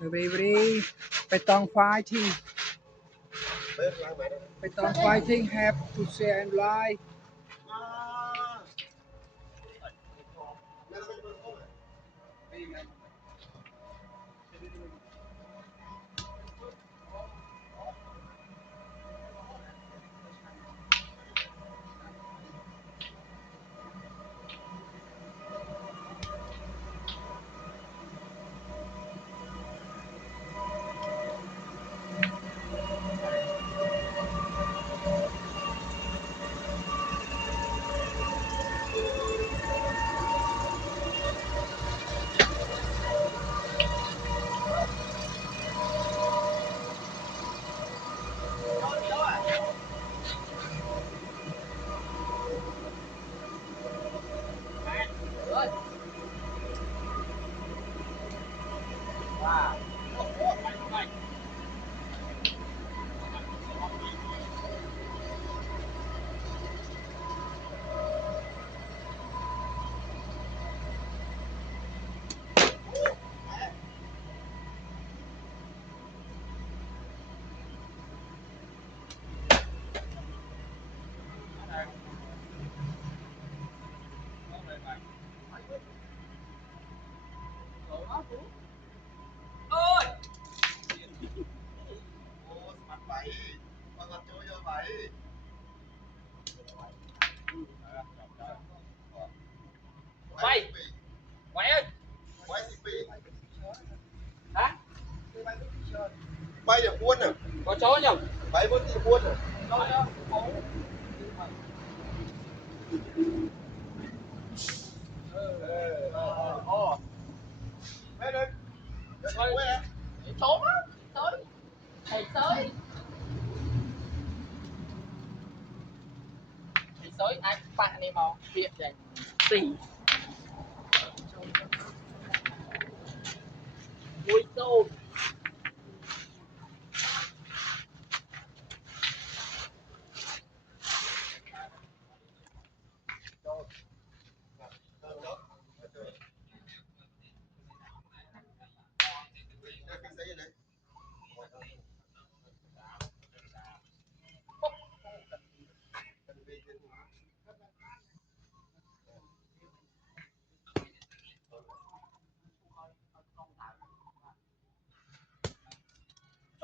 Everybody, Petong fighting. Petong fighting have to share and like. Quay quay ơi hả bay được buôn à có chó nhầm bay vẫn đi buôn à bay lên trốn á tới thầy tới thầy tới ai bạn này mà việc này xì vui tôm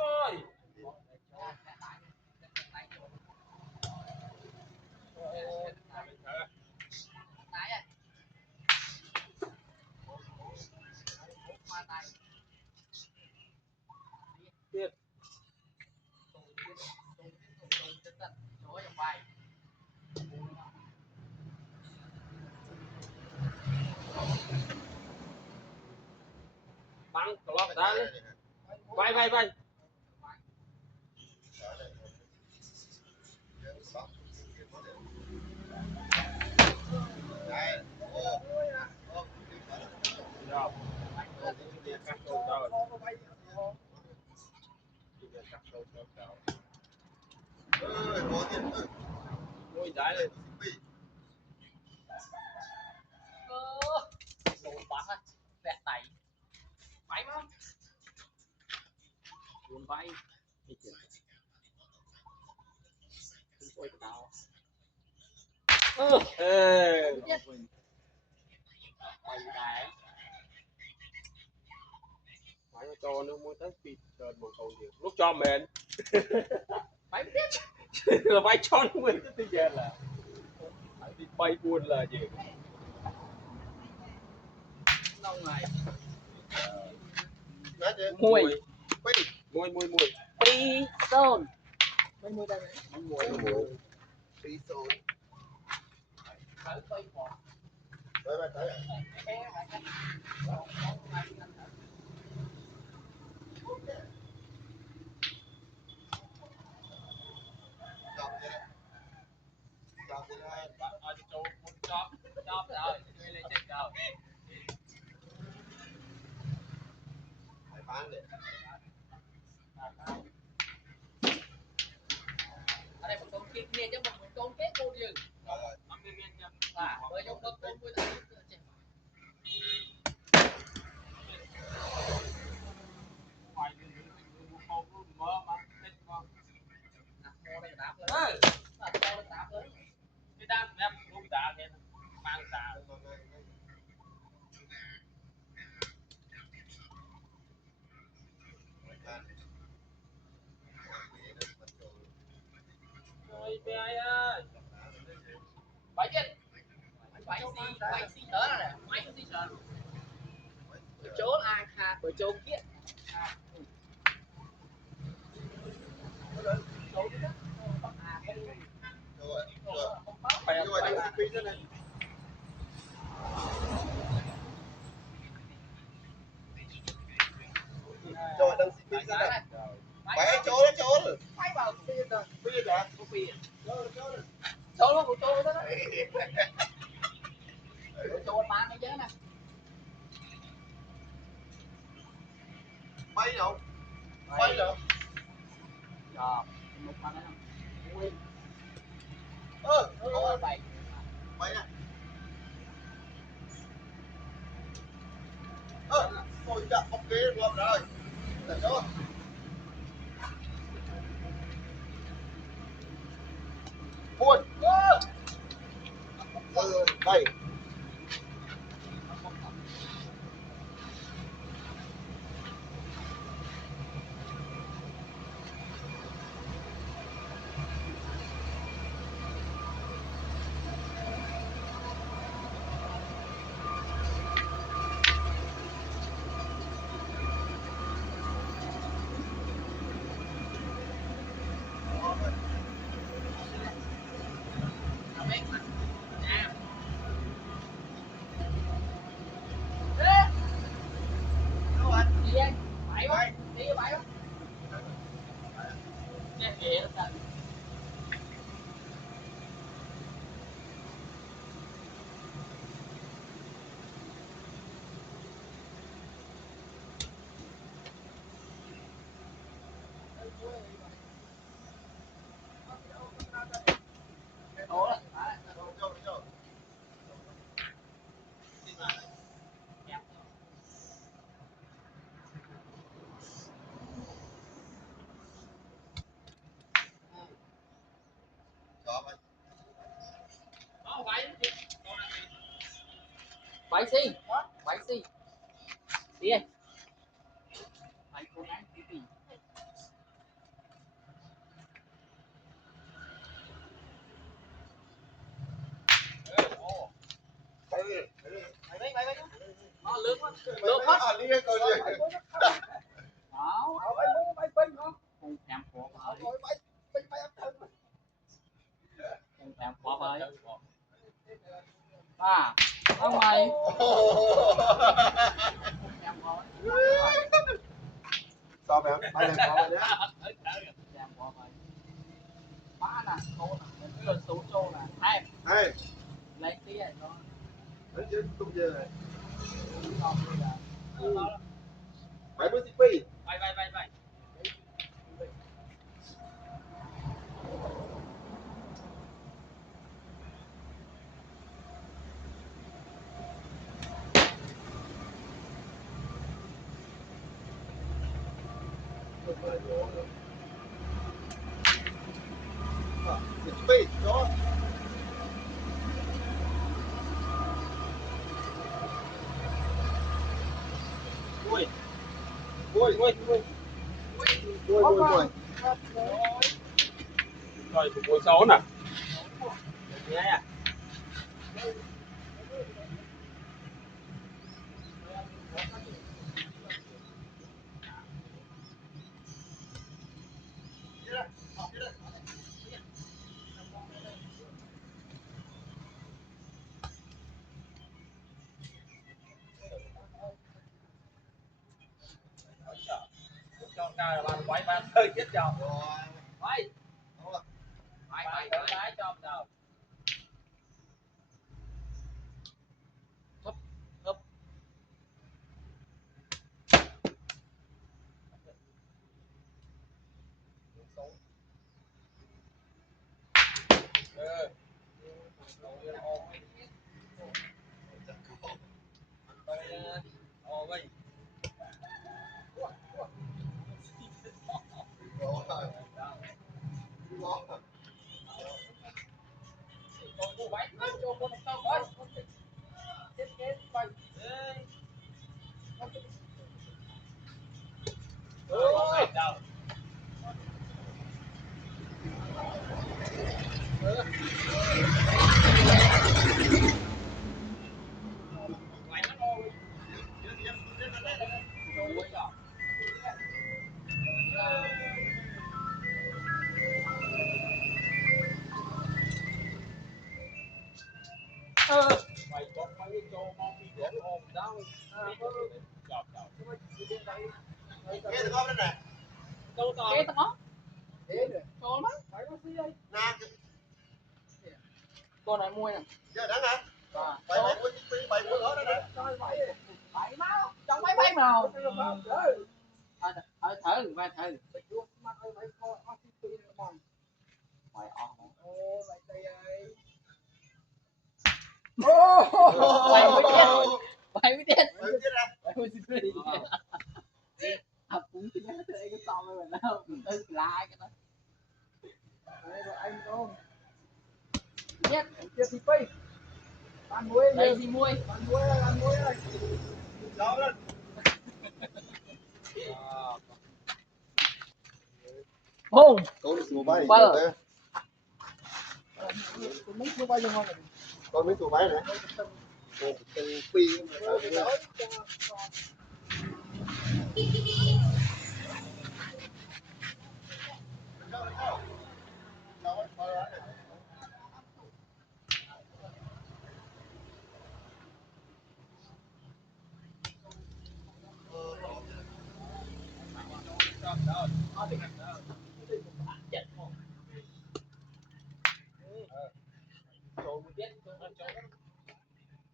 trời bắn lọt ra đi vai vai ôi đấy lên đồ bắn á vẹt tẩy máy mà buồn bay đi chuyển ôi tao ê bay đá máy cho nó mới tới pịt trời một cầu gì lúc cho mền máy biết là máy cho nó mới tới giờ là phải đi bay buồn là gì lâu ngày mùi mùi mùi mùi pi sơn mùi mùi đây này mùi mùi đi sâu tới tới một tới bay tới chóp rồi đi lên trên rồi phải bán để ở đây một con kia kia chứ một con kết cô dừng à với trong đó con với thằng mày ơi bảy chết bảy xí đỡ này mấy xí sợ chỗ ai kha ở chỗ kia phải Rồi đang xin pizza này. Mày chỗ đó. phải vào Pizza. chỗ luôn của chỗ đó chỗ bán cái giấy nè Mày đâu? Mày đâu? rồi một con đấy nguyên bảy Mày nè. Ôi dạ, ok luôn rồi. Là chỗ. Buồn. Đây. bảy xi đi bảy cố gắng tí tỉ nó lớn quá Đi coi đi. đó không thèm khó không thèm khó với à không mày không thèm khó Sao mày bay lên sao nhé. thèm khó với má nè số nè cái số châu nè hai Hey, lấy tí này nó đến chứ tung giờ này. không bây giờ Mày mới CP. bay CP đó. ui Ui. rồi của mỗi số nè nghe à cho ca là bạn quay bạn hơi chết rồi quay quay lái cho đầu hấp hấp Mày bóc mấy cái cho con đi gõ ôm đó. Chọc chọc. Nghe được không đây nè? Đâu tao. Kế tao có. Thế rồi. Cho nó. Phải nó xí đây. Nè, Con này mua nè. giờ đáng hả? À. Bảy mua đó nè. Bảy máu. Trong mấy bánh nào. Thử, vai thử. Mày on. Mày mới chết. Mày mới chết. Mày biết ra. Mày mới chết. Học cũng chứ nhớ tới cái xong rồi mà đâu. Tư lại cái đó. Đây rồi anh không. Chết. Chết thì phi. Ăn muối Đây đi. gì muối. Ăn muối ơi, ăn muối ơi. Đó lên. Bùng. Con đi xuống bay. Bơ. Tôi muốn mua bao nhiêu ngon rồi. Con mới xuống bay nè. Con từng phi mà.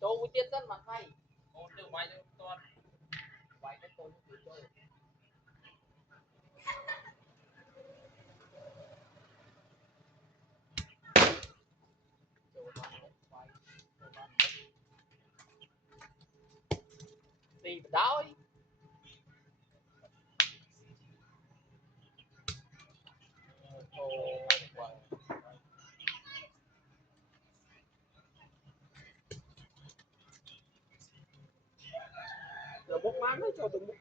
Châu mới chết rất mặt hay. Con từ mày cho con. Vậy cái tôi cũng châu. Đi đói. Giờ bốc má nó cho từng bốc.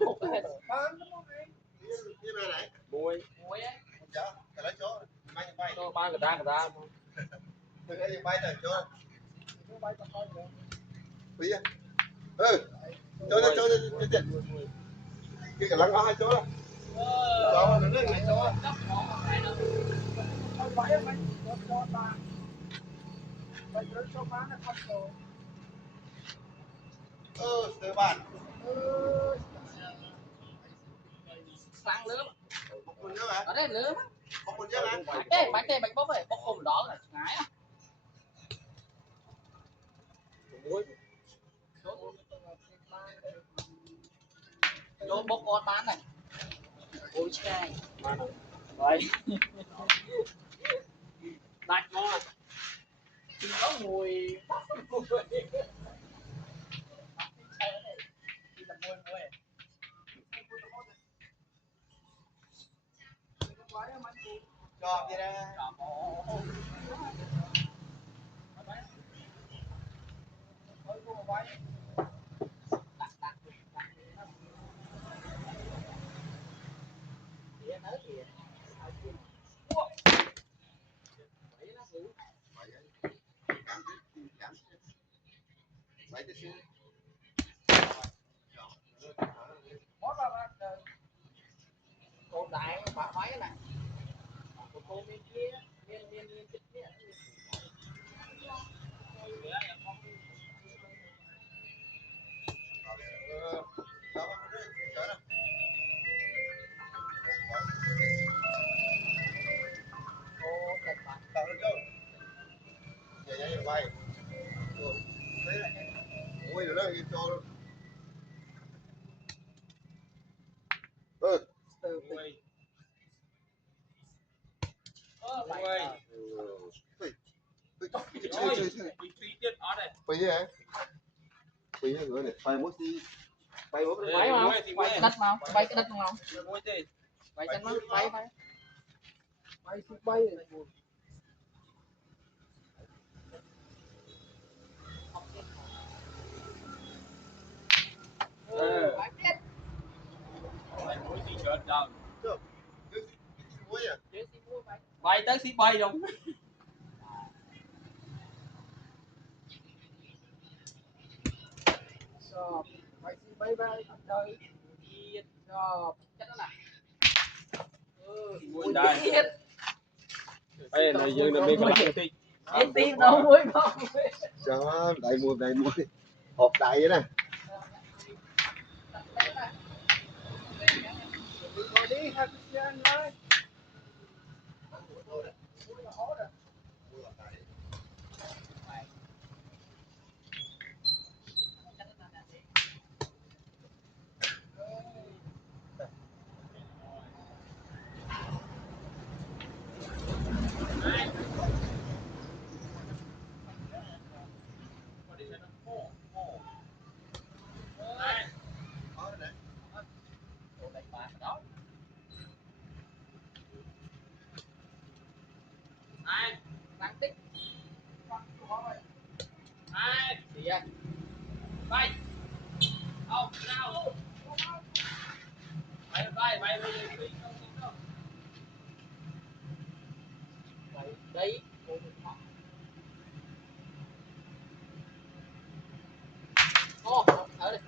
Một cái Bán nó món này. Như này này. Muối. muối ấy. Không chả. Cái lấy chó. Bay bay. Cho ba người ta. Đừng có gì bay tới chó. Nó bay tao coi được. Phi à. Ừ. Cho cái lăng có hai chó đó. Chó nó lên này chó. Thôi vậy mày cho ta. Mày cứ cho bán là không rồi. Từ bạn. Sáng lớn. Một con nhớ hả? Ở đây lớn. Một con nhớ hả? Bánh kê bánh bốc này, bốc hôm đó là ngái à. Muối. Vô bốc con bán này. Ôi trai. Vậy. Đặt ngon. Thì có mùi. Cho kia ra. Bảy tí xíu. Mót ra cô đại bà máy này. Cô bên kia, miên chích kia. Cô thật mà. Tao lên cho. Vậy bay. Ôi rồi đó cho. Muối. Mày. Phi chết ở đây. Phi hả? Phi hả người này? Bay mốt đi. Bay mốt đi. Bay mà. Bay đất mà. Bay cái đất không? Muối gì? Bay chân má. Bay. Bay thì bay rồi. Bay chết. Mày muối đi chết đâu. Muối à? Bay tới xí bay rồi. cho phải xin bay bay trời cho chắc là Muối đây. Ê này dương là mình làm tí. em tin đâu muối không Cho đầy muối hộp đầy vậy nè. đi hai cái xe nói đang tích thì bay không nào bay bay bay đấy ô ở đây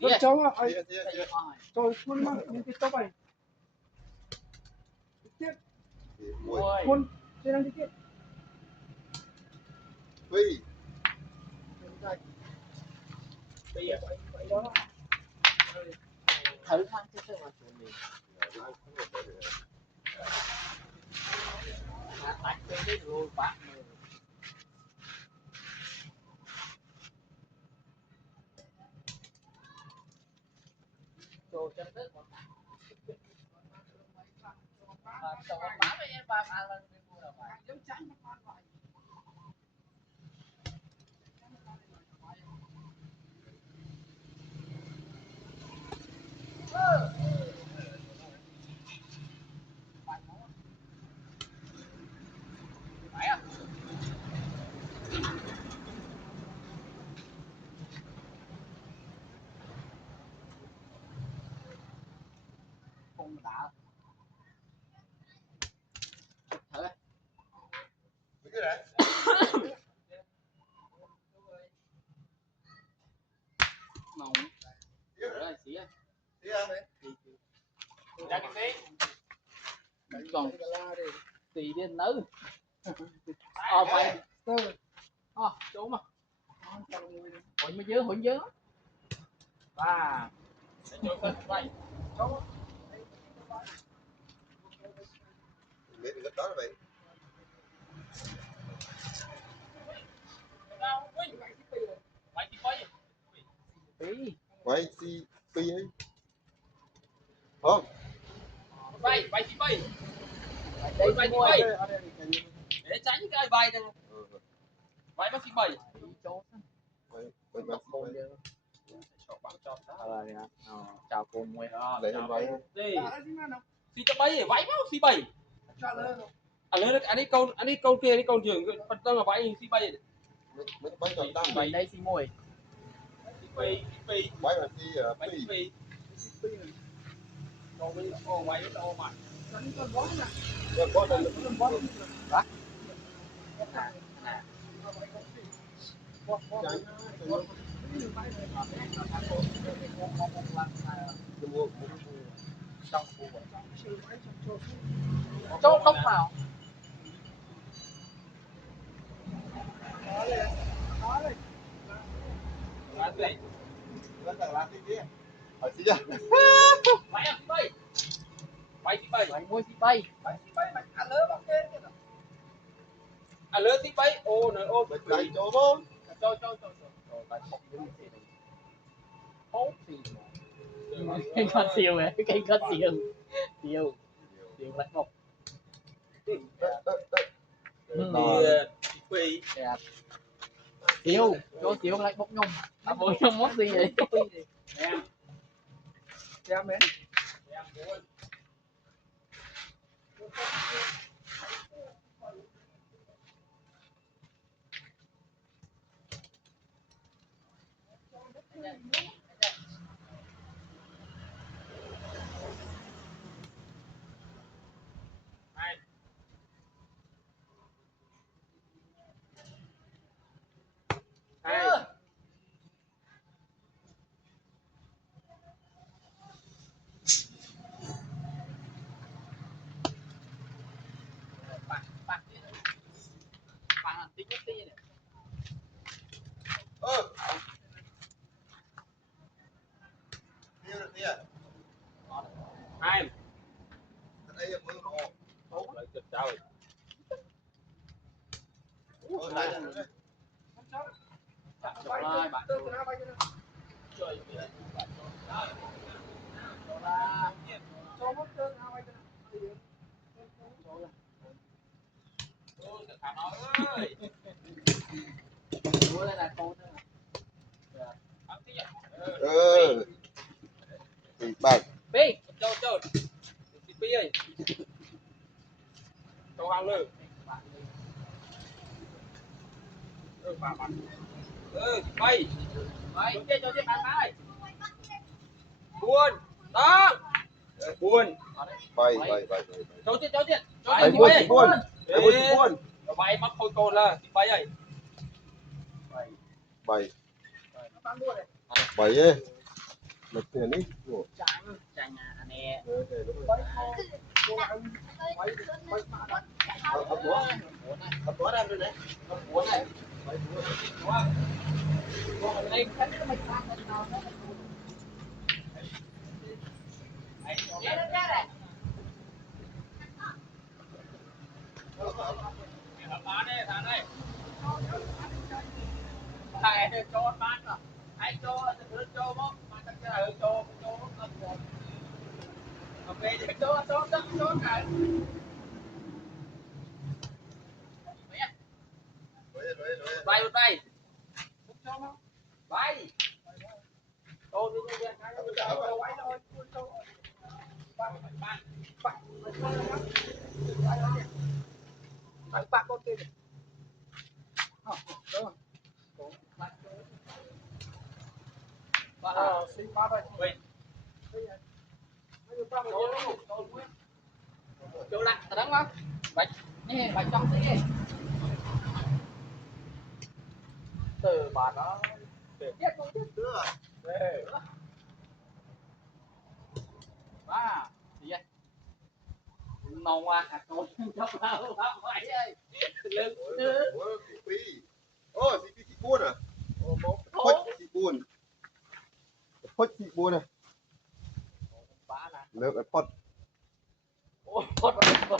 tôi cho mà Xía. tôi quân mà những cái tóc này tiếp Muối. quân trên đang tiếp Phi. bây giờ vậy đó thử thăm chứ mà chuẩn bị tách cái rồi bác đồ chân đất cho bán với em ba lần mua là phải giống trắng không đã thử Cái này. màu rồi xí Xía. còn tùy đến nữ phải chỗ mà hội mới dớ và Biết được đó là vậy. tí Quay si phi ấy. Không. Bay thì bay. đây Bay thì mua bay. Để tránh cái bay này. Bay bác sĩ bay. chỗ Quay bác quay. chào cô mua Để em quay. Đi. Si cho bay, bay mau si bay. Anh ấy câu kia đi câu trường, phần tông là bay si bay. Mấy quay cho tam vậy đây xin mồi Phi. quay là si Bay phi. phi. Câu với ô bay với ô mặt. Rồi có đây chỗ tóc nào Là gì? nó là cái kia. Ở xí à. Bay si bay. Bay si bay. vậy mua si bay À lớn si bay. Ô này ô. Mình lại chỗ không? Cho. cái con siêu ấy cái con siêu lạnh ngọc Thì phi. đẹp chiều cho chiều lại bốc nhung bốc nhung mốt gì vậy em Xem mến. em buồn hai hai bạn tính nhất tí này Tiêu được đi à? hai Đây là mưa nổ. lại chật trời Lại là nữa. Bay rồi từ bạn từ nào bay từ trời cho mất từ nào bay từ ôi thằng nói ơi đua đây là con Thì bảy. Pi cho chị Pi ơi cho ăn luôn bà bạn bay vậy chơi cho bạn ơi buồn đó buồn Bảy. cho tiền cho Bảy tiền buồn, bay buồn. Buồn. cho bay mắc khôi cồn là chị bay ơi Bảy. bán mua này. Bảy ấy. Một tiền đi. chẳng chẳng à nè Bay cô ăn bay bay mà đó. Hấp bó ra rồi đấy. muốn này lên khách cái mày pha cái nào đó thầy cho bán à anh cho bóc mà chắc là cho ok cho cái bay một bay bay tôi đi nghe cái Bay thôi. Bạn bạn con tên. Đúng rồi. Xin ba đây. chỗ lặng thật không bạch nè bạch trong thế từ bà nó ba gì vậy màu hoa hạt cối trong lao hoa mày ơi lưng Ô, chị buồn à? Phất chị buồn. Phất chị buồn à? ba là Nước ở phất. ôi con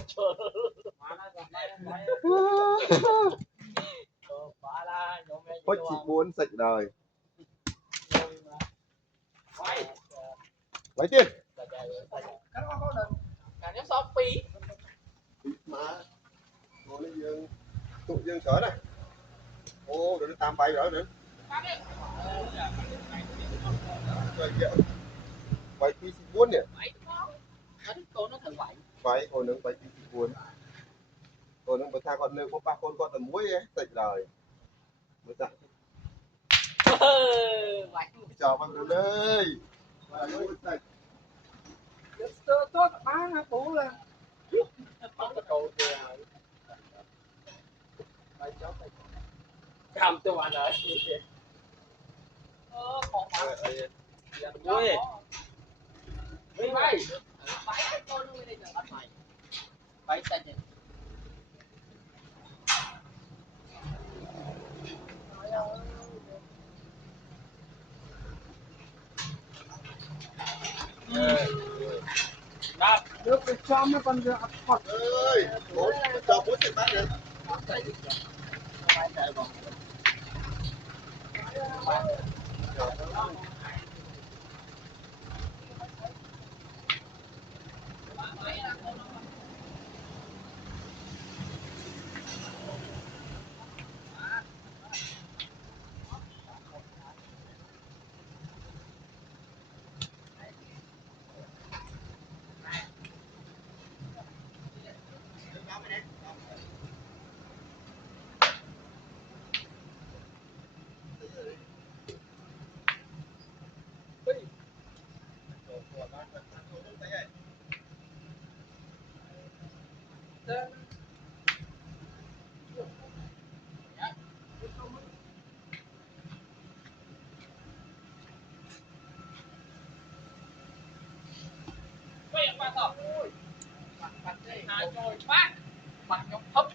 chờ ba là nhóm em Phất chị buồn sạch đời. bay Lấy tiền. Cái đó có đợt. cả nhóm sáu pí Mà. Ngồi lên giường. Tụi giường sở này. Ô, rồi nó tam bay rồi nữa. Rồi kìa. Vậy thì chị buồn nhỉ? bảy nó nó thằng bảy Vậy, hồi nướng vậy thì chị buồn. Hồi nướng bữa ta còn nướng ba con là muối ấy, sạch đời. Bữa ta. bảy Chào bạn lớn ơi. Tốt bán hả bố là cầm cho bạn ơi còn muối bay bay con nó đây giờ bắt mày bay xanh nhỉ đáp được cái cho mấy con giờ Phật Ơi, bố cho bố tiền bác nữa. bác không bác đây hai rồi bác nhóm thấp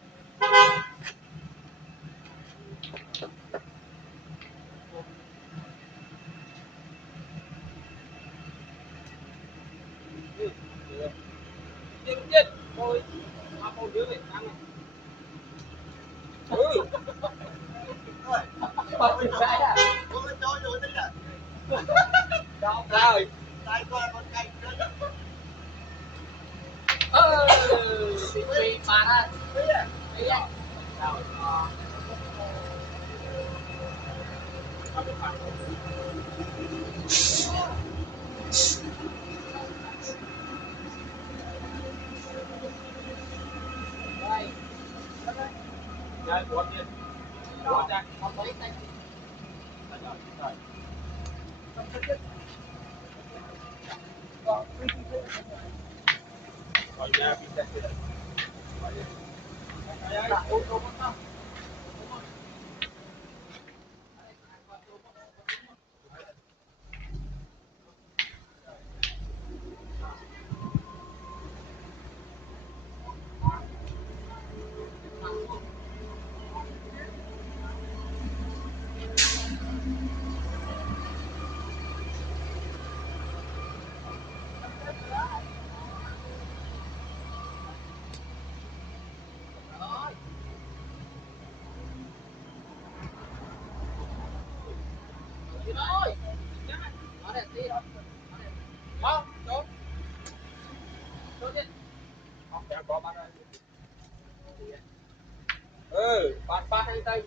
chết rồi mà cô dưới này ăn bác thì phải à đâu rồi vì mà ha đi á rồi Dạ, quên đi. Quên ra. không có tay Rồi nha, đi ra kia. là ô tô không ơi nó đẹp đi không trốn trốn đi Không, để có bắt đây. Ừ, bắt hai tay.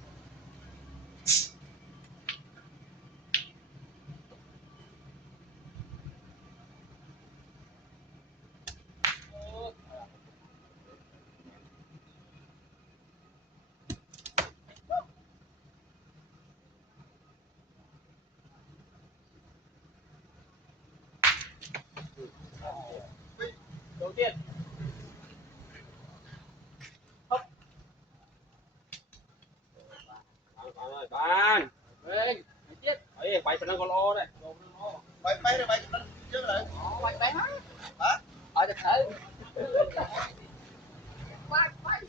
đầu tiên Bạn ơi, bạn. lên chết Ấy, bay phần con lo đây. bay rồi bay trước lại quay bé hả hả ở được thử quay quay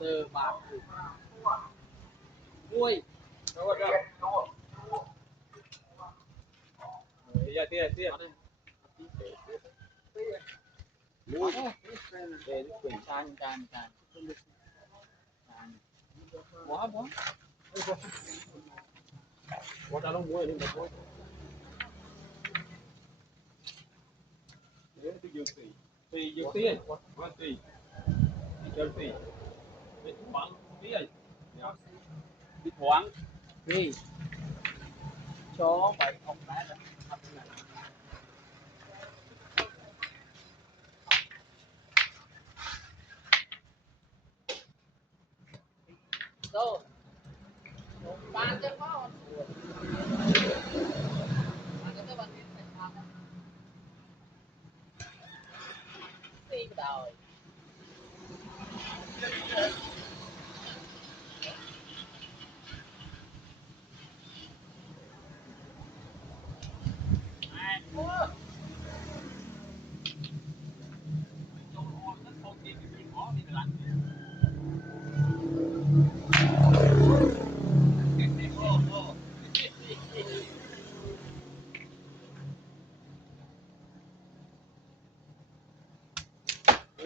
từ bạc nuôi Rồi, rồi. Dạ, tiền, tiền. nuôi để chuyển sang tràn quá quá Có ra nó mua đi mà thôi. Đấy, thì dược tỷ. Tỷ dược tiền. Vâng, tỷ. Tỷ chơi tỷ. Tỷ khoáng tí này. Dạ. Tỷ khoáng. đi cho phải không bé rồi rồi ba chân có ba chân các bạn đi phải làm đi đời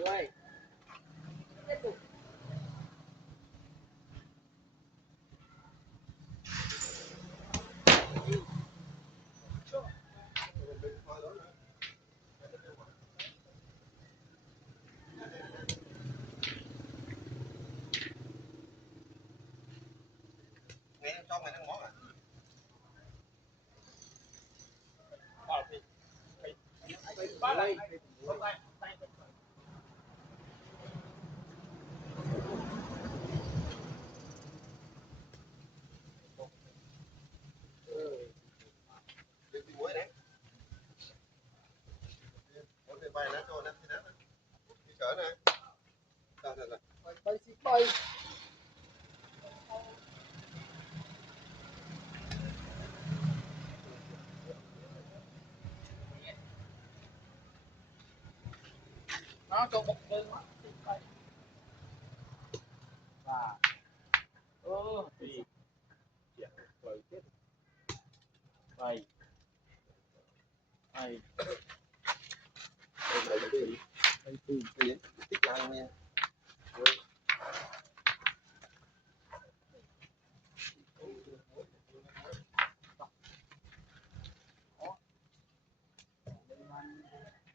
rồi ngày hôm sau mày đang món à Ba lại. đi muối đấy có thể bay lá cho nó thế nào đi chở này bay xịt bay nó cho một đơn mắt và thì rồi chết vậy ai đây là cái gì cái gì tích lang nha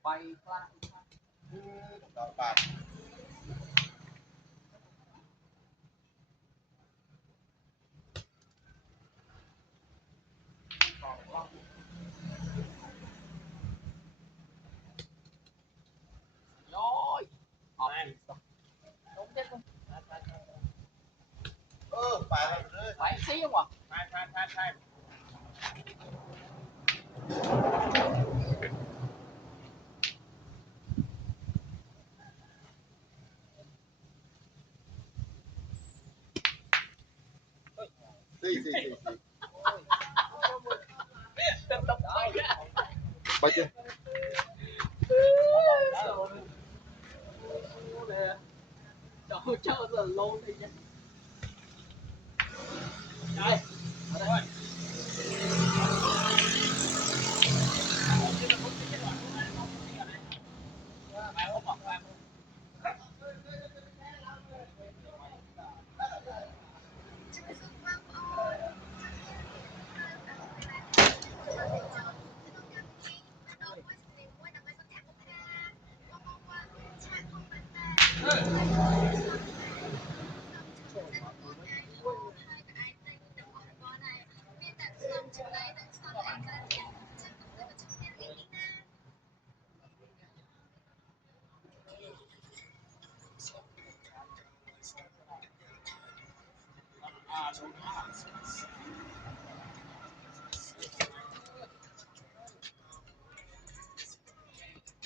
bay qua đào bạc rồi đúng chết không phải phải xí không à gì tập tập bao nhiêu trời chơi giờ lôn đi nha đây ở đây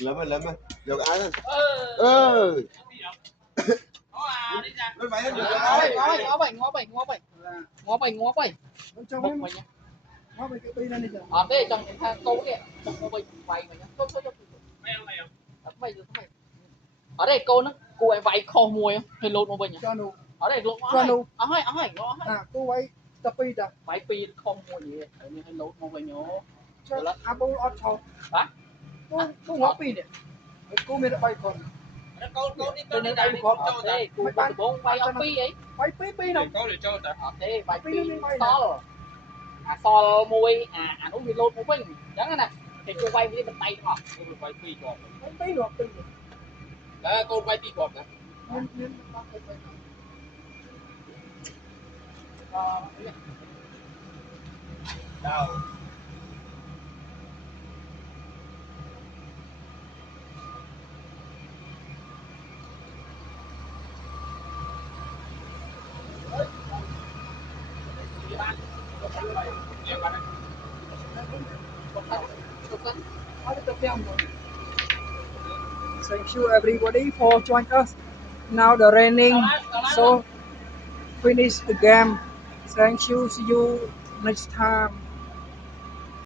lắm được ai lên nó phải hết được ngó bệnh Trong bốc em mày nhá nó bị cái pin này giờ. đây trong cái thang câu kia trong ngó bệnh vay mày nhá thôi mày ở đây cô nó cô em vay kho mùi hay lột ngó bệnh nhá Cho nụ. ở đây lột Cho nụ. ngó hay À, cô ấy tập pin à. vay pi kho mùi gì ở đây hay lột ngó bệnh nhá Cho Apple Watch. hả Cô ngó pin đấy. Cô mới đã bay còn. cho nên đây cô từ bốn vay ở pi ấy Bay pin đâu. có để cho ta thế vay pi so so mùi nó bị lột ngó bệnh chẳng nè thì cô vay với bên tay đúng không cô vay phi còn Bay pin được pin. đó cô vay phi còn nè Nên nó phải phải. đâu Thank you everybody for joining us. Now the raining, so finish the game. Thank you. See you next time.